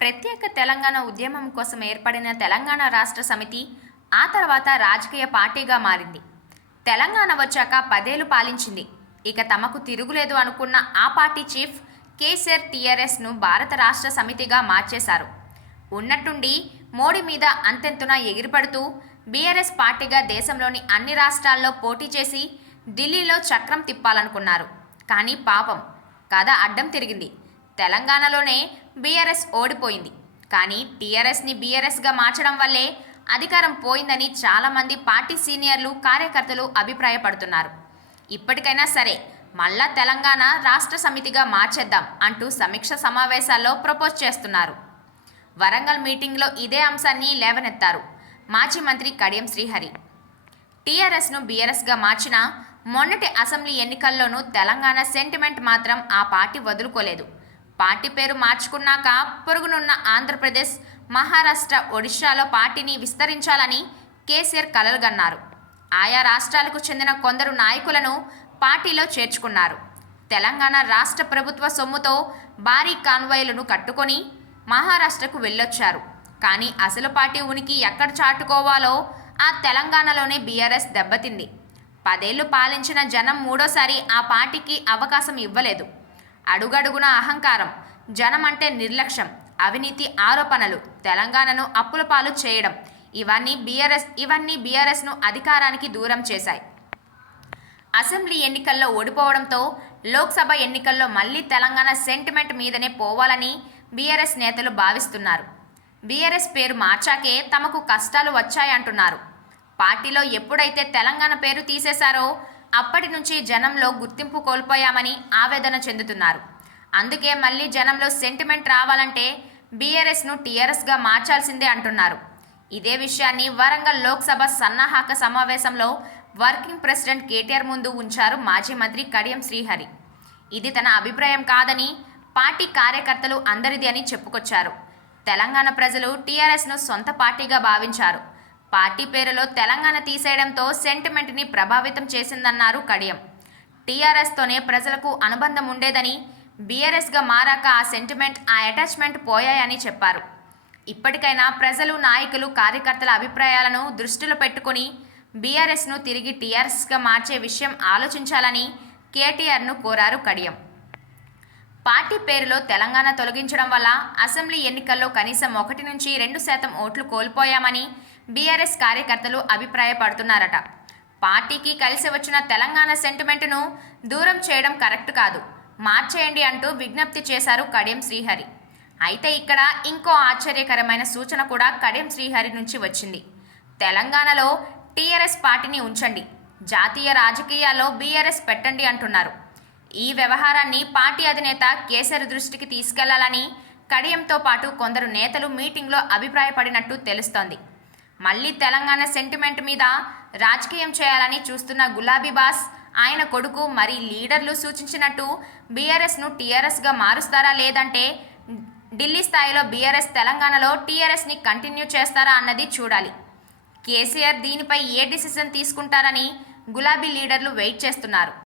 ప్రత్యేక తెలంగాణ ఉద్యమం కోసం ఏర్పడిన తెలంగాణ రాష్ట్ర సమితి ఆ తర్వాత రాజకీయ పార్టీగా మారింది. తెలంగాణ వచ్చాక పదేలు పాలించింది. ఇక తమకు తిరుగులేదు అనుకున్న ఆ పార్టీ చీఫ్ కేసీఆర్ టీఆర్ఎస్ను భారత రాష్ట్ర సమితిగా మార్చేశారు. ఉన్నట్టుండి మోడీ మీద అంతెంతున ఎగిరిపడుతూ బీఆర్ఎస్ పార్టీగా దేశంలోని అన్ని రాష్ట్రాల్లో పోటీ చేసి ఢిల్లీలో చక్రం తిప్పాలనుకున్నారు. కానీ పాపం కథ అడ్డం తిరిగింది. తెలంగాణలోనే బీఆర్ఎస్ ఓడిపోయింది. కానీ టీఆర్ఎస్ని బీఆర్ఎస్గా మార్చడం వల్లే అధికారం పోయిందని చాలామంది పార్టీ సీనియర్లు కార్యకర్తలు అభిప్రాయపడుతున్నారు. ఇప్పటికైనా సరే మళ్ళా తెలంగాణ రాష్ట్ర సమితిగా మార్చేద్దాం అంటూ సమీక్ష సమావేశాల్లో ప్రపోజ్ చేస్తున్నారు. వరంగల్ మీటింగ్లో ఇదే అంశాన్ని లేవనెత్తారు మాజీ మంత్రి కడియం శ్రీహరి. టీఆర్ఎస్ను బీఆర్ఎస్గా మార్చిన మొన్నటి అసెంబ్లీ ఎన్నికల్లోనూ తెలంగాణ సెంటిమెంట్ మాత్రం ఆ పార్టీ వదులుకోలేదు. పార్టీ పేరు మార్చుకున్నాక పొరుగునున్న ఆంధ్రప్రదేశ్ మహారాష్ట్ర ఒడిశాలో పార్టీని విస్తరించాలని కేసీఆర్ కలలుగన్నారు. ఆయా రాష్ట్రాలకు చెందిన కొందరు నాయకులను పార్టీలో చేర్చుకున్నారు. తెలంగాణ రాష్ట్ర ప్రభుత్వ సొమ్ముతో భారీ కాన్వాయ్లను కట్టుకొని మహారాష్ట్రకు వెళ్ళొచ్చారు. కానీ అసలు పార్టీ ఉనికి ఎక్కడ చాటుకోవాలో ఆ తెలంగాణలోనే బీఆర్ఎస్ దెబ్బతింది. పదేళ్ళు పాలించిన జనం మూడోసారి ఆ పార్టీకి అవకాశం ఇవ్వలేదు. అడుగడుగున అహంకారం జనం అంటే నిర్లక్ష్యం అవినీతి ఆరోపణలు తెలంగాణను అప్పుల పాలు చేయడం ఇవన్నీ బీఆర్ఎస్ ఇవన్నీ బీఆర్ఎస్ను అధికారానికి దూరం చేశాయి. అసెంబ్లీ ఎన్నికల్లో ఓడిపోవడంతో లోక్సభ ఎన్నికల్లో మళ్ళీ తెలంగాణ సెంటిమెంట్ మీదనే పోవాలని బీఆర్ఎస్ నేతలు భావిస్తున్నారు. బీఆర్ఎస్ పేరు మార్చాకే తమకు కష్టాలు వచ్చాయంటున్నారు. పార్టీలో ఎప్పుడైతే తెలంగాణ పేరు తీసేశారో అప్పటి నుంచి జనంలో గుర్తింపు కోల్పోయామని ఆవేదన చెందుతున్నారు. అందుకే మళ్ళీ జనంలో సెంటిమెంట్ రావాలంటే బీఆర్ఎస్ను టీఆర్ఎస్గా మార్చాల్సిందే అంటున్నారు. ఇదే విషయాన్ని వరంగల్ లోక్సభ సన్నాహక సమావేశంలో వర్కింగ్ ప్రెసిడెంట్ కేటీఆర్ ముందు ఉంచారు మాజీ మంత్రి కడియం శ్రీహరి. ఇది తన అభిప్రాయం కాదని పార్టీ కార్యకర్తలు అందరిది అని చెప్పుకొచ్చారు. తెలంగాణ ప్రజలు టీఆర్ఎస్ను సొంత పార్టీగా భావించారు. పార్టీ పేరులో తెలంగాణ తీసేయడంతో సెంటిమెంట్ని ప్రభావితం చేసిందన్నారు కడియం. టీఆర్ఎస్తోనే ప్రజలకు అనుబంధం ఉండేదని బీఆర్ఎస్గా మారాక ఆ సెంటిమెంట్ ఆ అటాచ్మెంట్ పోయాయని చెప్పారు. ఇప్పటికైనా ప్రజలు నాయకులు కార్యకర్తల అభిప్రాయాలను దృష్టిలో పెట్టుకుని బీఆర్ఎస్ను తిరిగి టీఆర్ఎస్గా మార్చే విషయం ఆలోచించాలని కేటీఆర్ను కోరారు కడియం. పార్టీ పేరులో తెలంగాణ తొలగించడం వల్ల అసెంబ్లీ ఎన్నికల్లో కనీసం ఒకటి నుంచి రెండు శాతం ఓట్లు కోల్పోయామని బీఆర్ఎస్ కార్యకర్తలు అభిప్రాయపడుతున్నారట. పార్టీకి కలిసి వచ్చిన తెలంగాణ సెంటిమెంటును దూరం చేయడం కరెక్ట్ కాదు. మార్చేయండి అంటూ విజ్ఞప్తి చేశారు కడియం శ్రీహరి. అయితే ఇక్కడ ఇంకో ఆశ్చర్యకరమైన సూచన కూడా కడియం శ్రీహరి నుంచి వచ్చింది. తెలంగాణలో టీఆర్ఎస్ పార్టీని ఉంచండి. జాతీయ రాజకీయాల్లో బీఆర్ఎస్ పెట్టండి అంటున్నారు. ఈ వ్యవహారాన్ని పార్టీ అధినేత కేసరి దృష్టికి తీసుకెళ్ళాలని కడియంతో పాటు కొందరు నేతలు మీటింగ్లో అభిప్రాయపడినట్టు తెలుస్తోంది. మళ్ళీ తెలంగాణ సెంటిమెంట్ మీద రాజకీయం చేయాలని చూస్తున్న గులాబీ బాస్ ఆయన కొడుకు మరి లీడర్లు సూచించినట్టు బీఆర్ఎస్ను టీఆర్ఎస్గా మారుస్తారా లేదంటే ఢిల్లీ స్థాయిలో బీఆర్ఎస్ తెలంగాణలో టీఆర్ఎస్ని కంటిన్యూ చేస్తారా అన్నది చూడాలి. కేసీఆర్ దీనిపై ఏ డిసిజన్ తీసుకుంటారని గులాబీ లీడర్లు వెయిట్ చేస్తున్నారు.